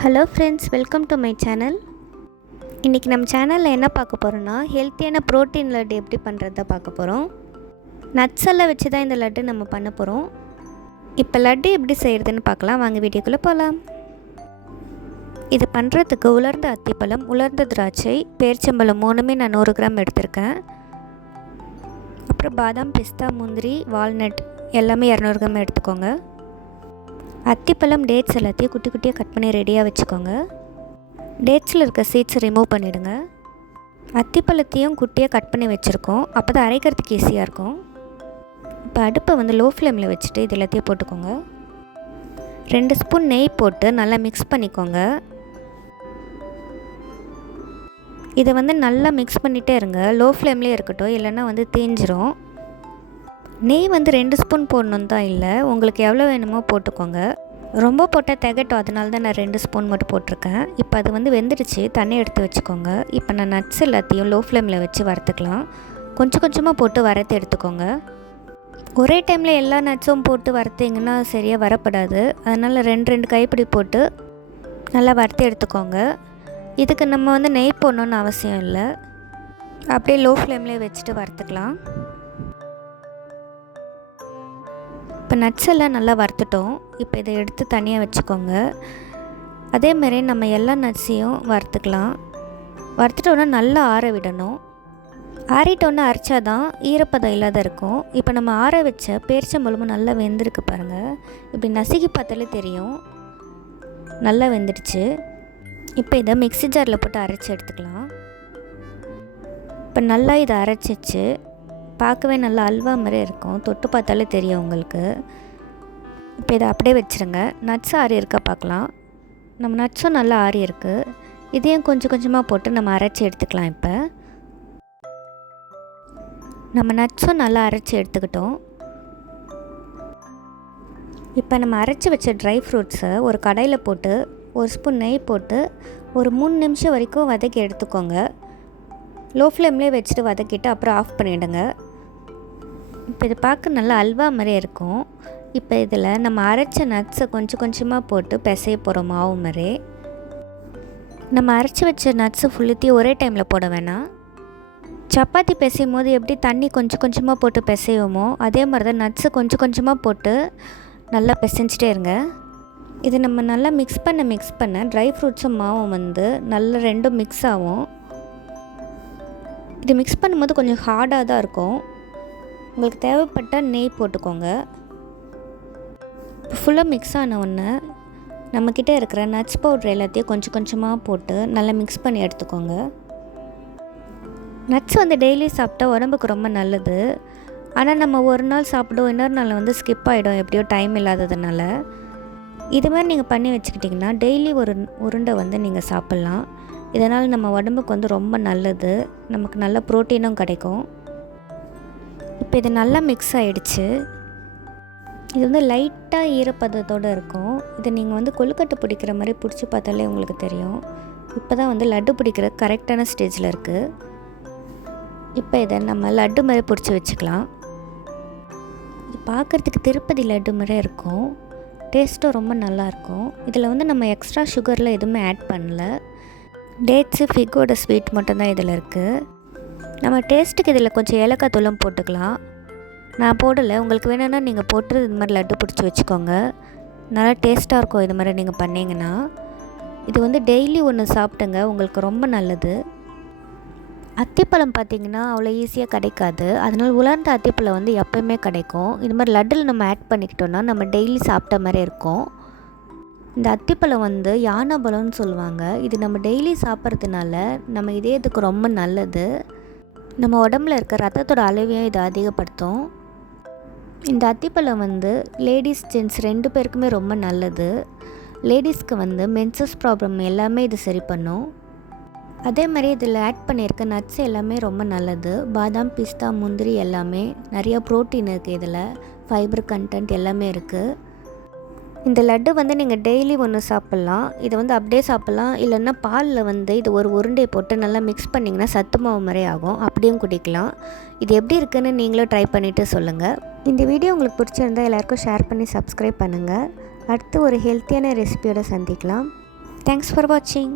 Hello friends welcome to my channel இன்றைக்கி நம்ம சேனலில் என்ன பார்க்க போகிறோன்னா ஹெல்த்தியான ப்ரோட்டீன் லட்டு எப்படி பண்ணுறத பார்க்க போகிறோம் நட்ஸ் எல்லாம் வச்சு தான் இந்த லட்டு நம்ம பண்ண போகிறோம் இப்போ லட்டு எப்படி செய்கிறதுன்னு பார்க்கலாம். வாங்க வீடியோக்குள்ளே போகலாம் இது பண்ணுறதுக்கு உலர்ந்த அத்திப்பழம் உலர்ந்த திராட்சை பேர்ச்சம்பழம் மூணுமே நான் நூறு கிராம் எடுத்திருக்கேன். அப்புறம் பாதாம் பிஸ்தா முந்திரி வால்நட் எல்லாமே இரநூறு கிராம் எடுத்துக்கோங்க. அத்திப்பழம் டேட்ஸ் எல்லாத்தையும் குட்டி குட்டியாக கட் பண்ணி ரெடியாக வச்சுக்கோங்க. டேட்ஸில் இருக்க சீட்ஸ் ரிமூவ் பண்ணிவிடுங்க அத்திப்பழத்தையும் குட்டியாக கட் பண்ணி வச்சுருக்கோம். அப்போ தான் அரைக்கிறதுக்கு ஈஸியாக இருக்கும். இப்போ அடுப்பை வந்து லோ ஃப்ளேமில் வச்சுட்டு இது எல்லாத்தையும் போட்டுக்கோங்க. ரெண்டு ஸ்பூன் நெய் போட்டு நல்லா மிக்ஸ் பண்ணிக்கோங்க. இதை வந்து நல்லா மிக்ஸ் பண்ணிகிட்டே இருங்க. லோ ஃப்ளேம்லேயே இருக்கட்டும் இல்லைன்னா வந்து தீஞ்சிரும். நெய் வந்து ரெண்டு ஸ்பூன் போடணும் தான் இல்லை. உங்களுக்கு எவ்வளோ வேணுமோ போட்டுக்கோங்க. ரொம்ப போட்டால் திகட்டும். அதனால தான் நான் ரெண்டு ஸ்பூன் மட்டும் போட்டிருக்கேன். இப்போ அது வந்து வெந்துடுச்சு. தண்ணி எடுத்து வச்சுக்கோங்க. இப்போ நான் நட்ஸ் எல்லாத்தையும் லோ ஃப்ளேமில் வச்சு வறுத்துக்கலாம். கொஞ்சம் கொஞ்சமாக போட்டு வறுத்து எடுத்துக்கோங்க. ஒரே டைமில் எல்லா நட்ஸும் போட்டு வறுத்திங்கன்னா சரியாக வரப்படாது. அதனால் ரெண்டு ரெண்டு கைப்பிடி போட்டு நல்லா வறுத்து எடுத்துக்கோங்க. இதுக்கு நம்ம வந்து நெய் போடணுன்னு அவசியம் இல்லை. அப்படியே லோ ஃப்ளேம்லேயே வச்சுட்டு வறுத்துக்கலாம். இப்போ நட்ஸ் எல்லாம் நல்லா வறுத்துட்டோம். இப்போ இதை எடுத்து தனியாக வச்சுக்கோங்க. அதேமாரி நம்ம எல்லா நட்ஸையும் வறுத்துக்கலாம். வறுத்துட்டோன்னா நல்லா ஆற விடணும். ஆறிட்டோன்னே அரைச்சா தான் ஈரப்பதம் இல்லாத இருக்கும். இப்போ நம்ம ஆற வச்ச பேரிச்சம்பழமும் நல்லா வெந்திருக்கு பாருங்கள் இப்படி நசுக்கி பார்த்தாலே தெரியும். நல்லா வெந்துடுச்சு. இப்போ இதை மிக்ஸி ஜாரில் போட்டு அரைச்சி எடுத்துக்கலாம். இப்போ நல்லா இதை அரைச்சிச்சு. பார்க்கவே நல்லா அல்வா மாதிரி இருக்கும். தொட்டு பார்த்தாலே தெரியும் உங்களுக்கு. இப்போ இதை அப்படியே வச்சுருங்க. நட்ஸ் ஆறி இருக்கா பார்க்கலாம். நம்ம நட்ஸும் நல்லா ஆறி இருக்குது இதையும் கொஞ்சம் கொஞ்சமாக போட்டு நம்ம அரைச்சி எடுத்துக்கலாம் இப்போ. நம்ம நட்ஸும் நல்லா அரைச்சி எடுத்துக்கிட்டோம். இப்போ நம்ம அரைச்சி வச்ச ட்ரை ஃப்ரூட்ஸை ஒரு கடையில் போட்டு ஒரு ஸ்பூன் நெய் போட்டு ஒரு மூணு நிமிஷம் வரைக்கும் வதக்கி எடுத்துக்கோங்க. லோ ஃப்ளேம்லேயே வச்சுட்டு வதக்கிட்டு அப்புறம் ஆஃப் பண்ணிவிடுங்க இப்போ இது பார்க்க நல்லா அல்வா மாதிரி இருக்கும். இப்போ இதில் நம்ம அரைச்ச நட்ஸை கொஞ்சம் கொஞ்சமாக போட்டு பிசைய போகிறோம் மாவு மாதிரி. நம்ம அரைச்சி வச்ச நட்ஸை ஃபுல்லுத்தையும் ஒரே டைமில் போட வேணாம். சப்பாத்தி பிசையும் போது எப்படி தண்ணி கொஞ்சம் கொஞ்சமாக போட்டு பிசையுமோ அதே மாதிரி தான் நட்ஸை கொஞ்சம் கொஞ்சமாக போட்டு நல்லா பிசைஞ்சிட்டே இருங்க. இது நம்ம நல்லா மிக்ஸ் பண்ண மிக்ஸ் பண்ண ட்ரை ஃப்ரூட்ஸும் மாவும் வந்து நல்லா ரெண்டும் மிக்ஸ் ஆகும். இது மிக்ஸ் பண்ணும்போது கொஞ்சம் ஹார்டாக தான் இருக்கும். உங்களுக்கு தேவைப்பட்டால் நெய் போட்டுக்கோங்க. ஃபுல்லாக மிக்ஸ் ஆன ஒன்று நம்மக்கிட்ட இருக்கிற நட்ஸ் பவுட்ரு எல்லாத்தையும் கொஞ்சம் கொஞ்சமாக போட்டு நல்லா மிக்ஸ் பண்ணி எடுத்துக்கோங்க. நட்ஸ் வந்து டெய்லி சாப்பிட்டா உடம்புக்கு ரொம்ப நல்லது. ஆனால் நம்ம ஒரு நாள் சாப்பிடுவோம் இன்னொரு நாள் வந்து ஸ்கிப் ஆகிடும் எப்படியோ டைம் இல்லாததுனால. இது மாதிரி நீங்கள் பண்ணி வச்சுக்கிட்டிங்கன்னா டெய்லி ஒரு உருண்டை வந்து நீங்கள் சாப்பிட்லாம். இதனால் நம்ம உடம்புக்கு வந்து ரொம்ப நல்லது. நமக்கு நல்ல ப்ரோட்டீனும் கிடைக்கும். இப்போ இது நல்லா மிக்ஸ் ஆகிடுச்சு இது வந்து லைட்டாக ஈரப்பதத்தோடு இருக்கும். இதை நீங்கள் வந்து கொழுக்கட்டை பிடிக்கிற மாதிரி பிடிச்சி பார்த்தாலே உங்களுக்கு தெரியும். இப்போ தான் வந்து லட்டு பிடிக்கிற கரெக்டான ஸ்டேஜில் இருக்குது இப்போ இதை நம்ம லட்டு மாதிரி பிடிச்சி வச்சுக்கலாம். இது பார்க்குறதுக்கு திருப்பதி லட்டு மாதிரி இருக்கும். டேஸ்ட்டும் ரொம்ப நல்லாயிருக்கும் இதில் வந்து நம்ம எக்ஸ்ட்ரா சுகரில் எதுவுமே ஆட் பண்ணல. டேட்ஸு ஃபிக்கோட ஸ்வீட் மட்டும்தான் இதில் இருக்குது நம்ம டேஸ்ட்டுக்கு இதில் கொஞ்சம் ஏலக்காய் தூளும் போட்டுக்கலாம். நான் போடலை. உங்களுக்கு வேணும்னா நீங்கள் போட்டு இது மாதிரி லட்டு பிடிச்சி வச்சுக்கோங்க. நல்லா டேஸ்ட்டாக இருக்கும் இது மாதிரி நீங்கள் பண்ணிங்கன்னா. இது வந்து டெய்லி ஒன்று சாப்பிட்டுங்க உங்களுக்கு ரொம்ப நல்லது. அத்திப்பழம் பார்த்திங்கன்னா அவ்வளோ ஈஸியாக கிடைக்காது. அதனால் உலர்ந்த அத்திப்பழம் வந்து எப்போயுமே கிடைக்கும். இது மாதிரி லட்டில் நம்ம ஆட் பண்ணிக்கிட்டோன்னா நம்ம டெய்லி சாப்பிட்ட மாதிரி இருக்கும். இந்த அத்திப்பழம் வந்து யானை பழம்னு சொல்லுவாங்க. இது நம்ம டெய்லி சாப்பிட்றதுனால நம்ம இதயத்துக்கு ரொம்ப நல்லது. நம்ம உடம்புல இருக்க ரத்தத்தோட அளவையும் இது அதிகப்படுத்தும். இந்த அத்திப்பழம் வந்து லேடிஸ் ஜென்ட்ஸ் ரெண்டு பேருக்குமே ரொம்ப நல்லது. லேடிஸ்க்கு வந்து மென்சஸ் ப்ராப்ளம் எல்லாமே இது சரி பண்ணும். அதே மாதிரி இதில் ஆட் பண்ணியிருக்க நட்ஸ் எல்லாமே ரொம்ப நல்லது. பாதாம் பிஸ்தா முந்திரி எல்லாமே நிறையா ப்ரோட்டீன் இருக்குது இதில். ஃபைபர் கண்டென்ட் எல்லாமே இருக்குது இந்த லட்டு வந்து நீங்கள் டெய்லி ஒன்று சாப்பிட்லாம். இதை வந்து அப்படியே சாப்பிட்லாம். இல்லைன்னா பாலில் வந்து இது ஒரு உருண்டை போட்டு நல்லா மிக்ஸ் பண்ணிங்கன்னா சத்து மாவு மாதிரி ஆகும். அப்படியும் குடிக்கலாம். இது எப்படி இருக்குன்னு நீங்களும் ட்ரை பண்ணிவிட்டு சொல்லுங்கள் இந்த வீடியோ உங்களுக்கு பிடிச்சிருந்தா எல்லாேருக்கும் ஷேர் பண்ணி சப்ஸ்கிரைப் பண்ணுங்கள் அடுத்து ஒரு ஹெல்த்தியான ரெசிபியோடு சந்திக்கலாம். தேங்க்ஸ் ஃபார் வாட்சிங்